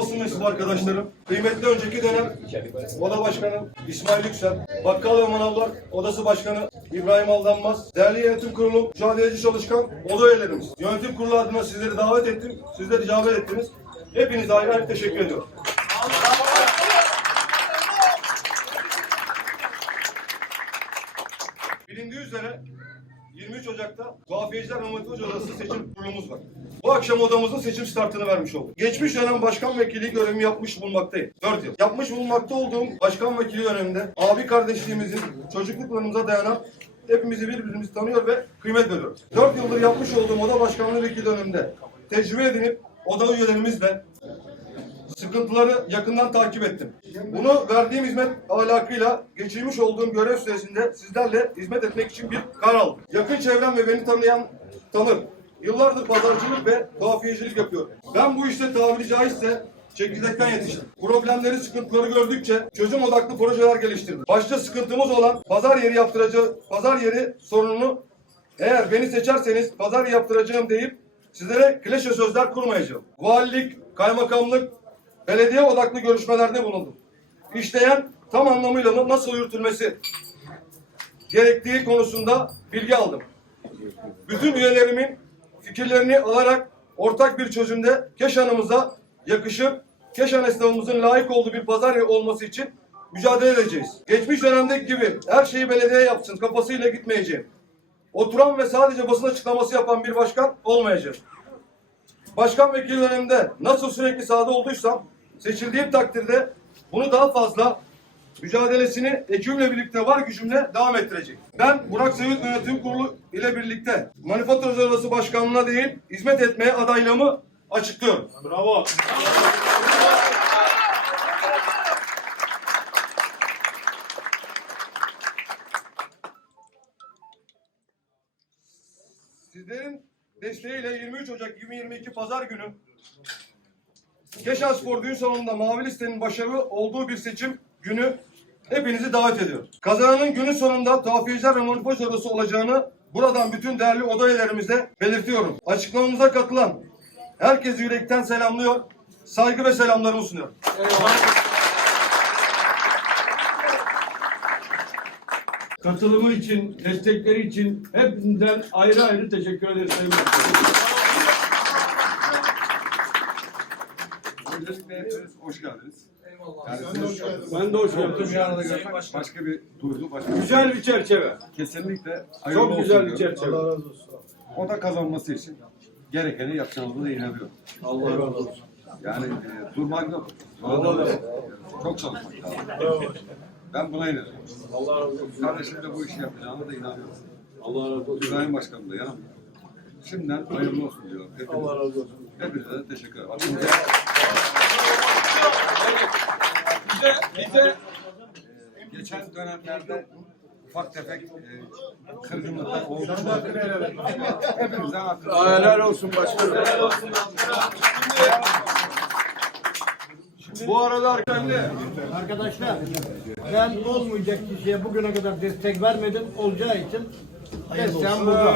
basın mensubu arkadaşlarım, kıymetli önceki dönem Oda Başkanı İsmail Yüksel, Bakkal ve Manavlar Odası Başkanı İbrahim Aldanmaz, değerli yönetim kurulu, mücadeleci çalışkan oda üyelerimiz. Yönetim kurulu adına sizleri davet ettim, sizler icabet ettiniz. Hepinize ayrı ayrı teşekkür ediyorum. Bilindiği üzere 23 Ocak'ta Tuhafiyeciler Rahmetli Hoca Odası seçim kurulumuz var. Bu akşam odamızın seçim startını vermiş olduk. Geçmiş dönem başkan vekili görevimi yapmış bulunmaktayım. 4 yıl. Yapmış bulunmakta olduğum başkan vekili döneminde abi kardeşliğimizin çocukluklarımıza dayanan hepimizi birbirimizi tanıyor ve kıymet veriyoruz. 4 yıldır yapmış olduğum oda başkanlığı vekili döneminde tecrübe edinip oda üyelerimizle sıkıntıları yakından takip ettim. Bunu verdiğim hizmet ahlakıyla geçirmiş olduğum görev süresinde sizlerle hizmet etmek için bir karar aldım. Yakın çevrem ve beni tanıyan tanır. Yıllardır pazarcılık ve tuhafiyecilik yapıyorum. Ben bu işte tabiri caizse çekirdekten yetiştim. Problemleri, sıkıntıları gördükçe çözüm odaklı projeler geliştirdim. Başta sıkıntımız olan pazar yeri yaptıracağı, pazar yeri sorununu eğer beni seçerseniz pazar yaptıracağım deyip sizlere klişe sözler kurmayacağım. Valilik, kaymakamlık, belediye odaklı görüşmelerde bulundum. İşleyen tam anlamıyla nasıl yürütülmesi gerektiği konusunda bilgi aldım. Bütün üyelerimin fikirlerini alarak ortak bir çözümde Keşan'ımıza yakışır, Keşan esnafımızın layık olduğu bir pazar olması için mücadele edeceğiz. Geçmiş dönemdeki gibi her şeyi belediye yapsın kafasıyla gitmeyeceğim. Oturan ve sadece basın açıklaması yapan bir başkan olmayacak. Başkan vekili döneminde nasıl sürekli sahada olduysam seçildiğim takdirde bunu daha fazla mücadelesini ekibimle birlikte var gücümle devam ettirecek. Ben Burak Sevil Yönetim Kurulu ile birlikte Manifaturacılar Odası Başkanlığı'na değil hizmet etmeye adaylığımı açıklıyorum. Bravo. Sizlerin desteğiyle 23 Ocak 2022 Pazar günü Keşan Spor Düğün Salonu'nda Mavi Liste'nin başarılı olduğu bir seçim günü hepinizi davet ediyorum. Kazananın günün sonunda tuhafiyeciler ve monopol odası olacağını buradan bütün değerli oda belirtiyorum. Açıklamamıza katılan herkesi yürekten selamlıyor. Saygı ve selamlarımı sunuyorum. Katılımı için, destekleri için hepsinden ayrı ayrı teşekkür ederiz Sayın. Hepiniz hoş geldiniz. Yani Ben de hoş geldin. bir arada görmek başka bir duygu, başka Güzel bir çerçeve. Kesinlikle Çok güzel bir olsun diyorum. çerçeve. O da kazanması için gerekeni yapacağımızı da inanıyorum. Allah razı olsun. Yani e, durmak yok. Allah razı olsun. Çok çalışmak lazım. Ben buna inanıyorum. Allah razı olsun. Kardeşim de bu işi yapacağına da inanıyorum. Allah razı olsun. İbrahim Başkanım da yanımda. Şimdiden hayırlı olsun diyorum. Hepiniz, Allah razı olsun. hepinize de teşekkür ederim. Dönemlerde ufak tefek e, kırgınlıklar oldu. Hepimizden hakkı. helal olsun başkanım. Bu arada arkadaşlar Arkadaşlar ben olmayacak kişiye bugüne kadar destek vermedim olacağı için desteğim burada.